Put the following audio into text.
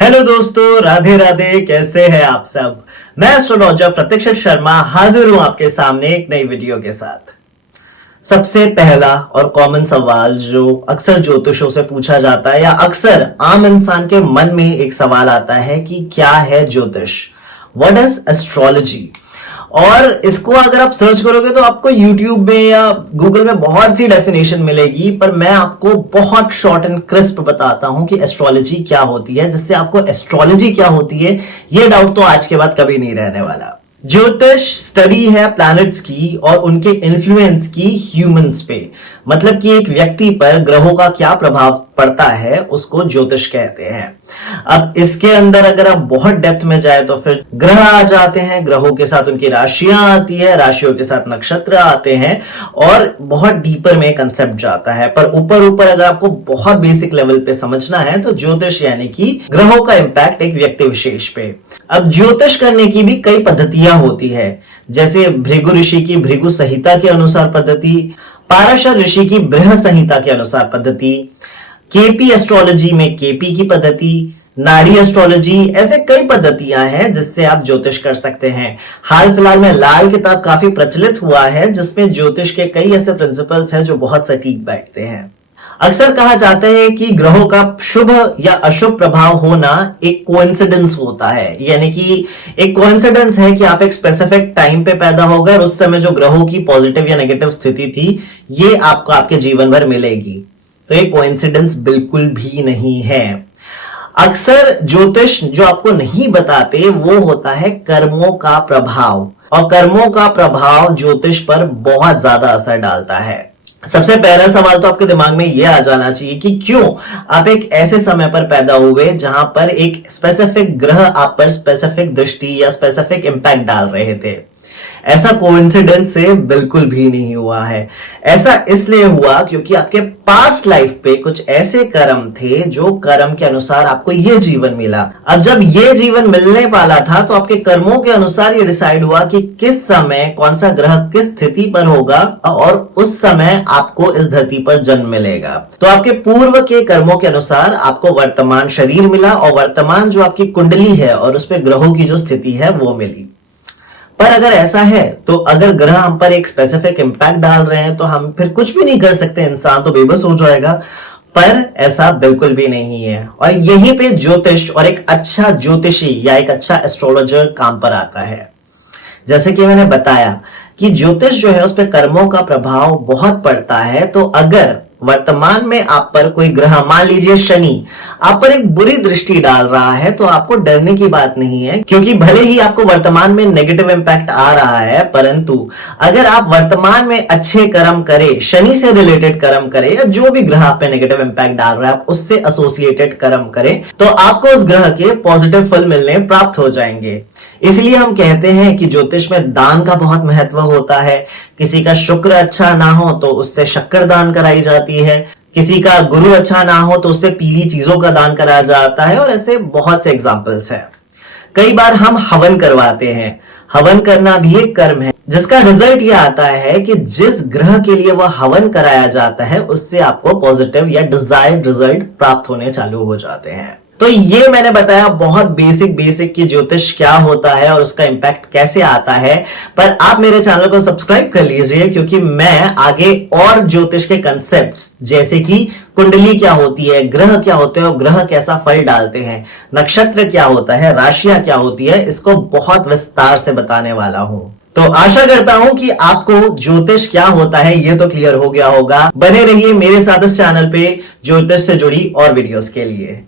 Hello दोस्तों, राधे राधे। कैसे हैं आप सब। मैं एस्ट्रोलॉजर प्रतीक्षित शर्मा हाजिर हूं आपके सामने एक नई वीडियो के साथ। सबसे पहला और कॉमन सवाल जो अक्सर ज्योतिषों से पूछा जाता है या अक्सर आम इंसान के मन में एक सवाल आता है कि क्या है ज्योतिष, व्हाट इज एस्ट्रोलॉजी। और इसको अगर आप सर्च करोगे तो आपको YouTube में या Google में बहुत सी डेफिनेशन मिलेगी, पर मैं आपको बहुत शॉर्ट एंड क्रिस्प बताता हूं कि एस्ट्रोलॉजी क्या होती है, जिससे आपको एस्ट्रोलॉजी क्या होती है ये डाउट तो आज के बाद कभी नहीं रहने वाला। ज्योतिष स्टडी है प्लैनेट्स की और उनके इन्फ्लुएंस की ह्यूमंस पे, मतलब कि एक व्यक्ति पर ग्रहों का क्या प्रभाव पड़ता है उसको ज्योतिष कहते हैं। अब इसके अंदर अगर आप बहुत डेप्थ में जाए तो फिर ग्रह आ जाते हैं, ग्रहों के साथ उनकी राशियां आती है, राशियों के साथ नक्षत्र आते हैं और बहुत डीपर में कंसेप्ट जाता है। पर ऊपर ऊपर अगर आपको बहुत बेसिक लेवल पे समझना है तो ज्योतिष यानी कि ग्रहों का इंपैक्ट एक व्यक्ति विशेष पे। अब ज्योतिष करने की भी कई पद्धतियां होती है, जैसे भृगु ऋषि की भृगु संहिता के अनुसार पद्धति, पाराशर ऋषि की बृहत संहिता के अनुसार पद्धति, केपी एस्ट्रोलॉजी में केपी की पद्धति, नाड़ी एस्ट्रोलॉजी, ऐसे कई पद्धतियां हैं जिससे आप ज्योतिष कर सकते हैं। हाल फिलहाल में लाल किताब काफी प्रचलित हुआ है जिसमें ज्योतिष के कई ऐसे प्रिंसिपल्स हैं जो बहुत सटीक बैठते हैं। अक्सर कहा जाता है कि ग्रहों का शुभ या अशुभ प्रभाव होना एक कोइंसिडेंस होता है, यानी कि एक कोइंसिडेंस है कि आप एक स्पेसिफिक टाइम पे पैदा हो गए और उस समय जो ग्रहों की पॉजिटिव या नेगेटिव स्थिति थी ये आपको आपके जीवन भर मिलेगी। तो ये कोइंसिडेंस बिल्कुल भी नहीं है। अक्सर ज्योतिष जो आपको नहीं बताते वो होता है कर्मों का प्रभाव, और कर्मों का प्रभाव ज्योतिष पर बहुत ज्यादा असर डालता है। सबसे पहला सवाल तो आपके दिमाग में यह आ जाना चाहिए कि क्यों आप एक ऐसे समय पर पैदा हुए जहां पर एक स्पेसिफिक ग्रह आप पर स्पेसिफिक दृष्टि या स्पेसिफिक इंपैक्ट डाल रहे थे। ऐसा कोइंसिडेंस से बिल्कुल भी नहीं हुआ है। ऐसा इसलिए हुआ क्योंकि आपके पास्ट लाइफ पे कुछ ऐसे कर्म थे जो कर्म के अनुसार आपको ये जीवन मिला। अब जब ये जीवन मिलने वाला था तो आपके कर्मों के अनुसार ये डिसाइड हुआ कि किस समय कौन सा ग्रह किस स्थिति पर होगा और उस समय आपको इस धरती पर जन्म मिलेगा। तो आपके पूर्व के कर्मों के अनुसार आपको वर्तमान शरीर मिला और वर्तमान जो आपकी कुंडली है और उस पर ग्रहों की जो स्थिति है वो मिली। पर अगर ऐसा है तो अगर ग्रह हम पर एक स्पेसिफिक इंपैक्ट डाल रहे हैं तो हम फिर कुछ भी नहीं कर सकते, इंसान तो बेबस हो जाएगा। पर ऐसा बिल्कुल भी नहीं है और यहीं पे ज्योतिष और एक अच्छा ज्योतिषी या एक अच्छा एस्ट्रोलॉजर काम पर आता है। जैसे कि मैंने बताया कि ज्योतिष जो है उस पर कर्मों का प्रभाव बहुत पड़ता है। तो अगर वर्तमान में आप पर कोई ग्रह, मान लीजिए शनि, आप पर एक बुरी दृष्टि डाल रहा है तो आपको डरने की बात नहीं है, क्योंकि भले ही आपको वर्तमान में नेगेटिव इंपैक्ट आ रहा है, परंतु अगर आप वर्तमान में अच्छे कर्म करें, शनि से रिलेटेड कर्म करें या जो भी ग्रह आप पे नेगेटिव इंपैक्ट डाल रहा है आप उससे एसोसिएटेड कर्म करें तो आपको उस ग्रह के पॉजिटिव फल मिलने प्राप्त हो जाएंगे। इसलिए हम कहते हैं कि ज्योतिष में दान का बहुत महत्व होता है। किसी का शुक्र अच्छा ना हो तो उससे शक्कर दान कराई जाती है, किसी का गुरु अच्छा ना हो तो उससे पीली चीजों का दान कराया जाता है, और ऐसे बहुत से एग्जाम्पल्स हैं। कई बार हम हवन करवाते हैं। हवन करना भी एक कर्म है जिसका रिजल्ट यह आता है कि जिस ग्रह के लिए वह हवन कराया जाता है उससे आपको पॉजिटिव या डिजायर्ड रिजल्ट प्राप्त होने चालू हो जाते हैं। तो ये मैंने बताया बहुत बेसिक कि ज्योतिष क्या होता है और उसका इंपैक्ट कैसे आता है। पर आप मेरे चैनल को सब्सक्राइब कर लीजिए क्योंकि मैं आगे और ज्योतिष के कंसेप्ट्स जैसे कि कुंडली क्या होती है, ग्रह क्या होते हैं और ग्रह कैसा फल डालते हैं, नक्षत्र क्या होता है, राशियां क्या होती है, इसको बहुत विस्तार से बताने वाला हूं। तो आशा करता हूं कि आपको ज्योतिष क्या होता है ये तो क्लियर हो गया होगा। बने रहिए मेरे साथ इस चैनल पे ज्योतिष से जुड़ी और वीडियोस के लिए।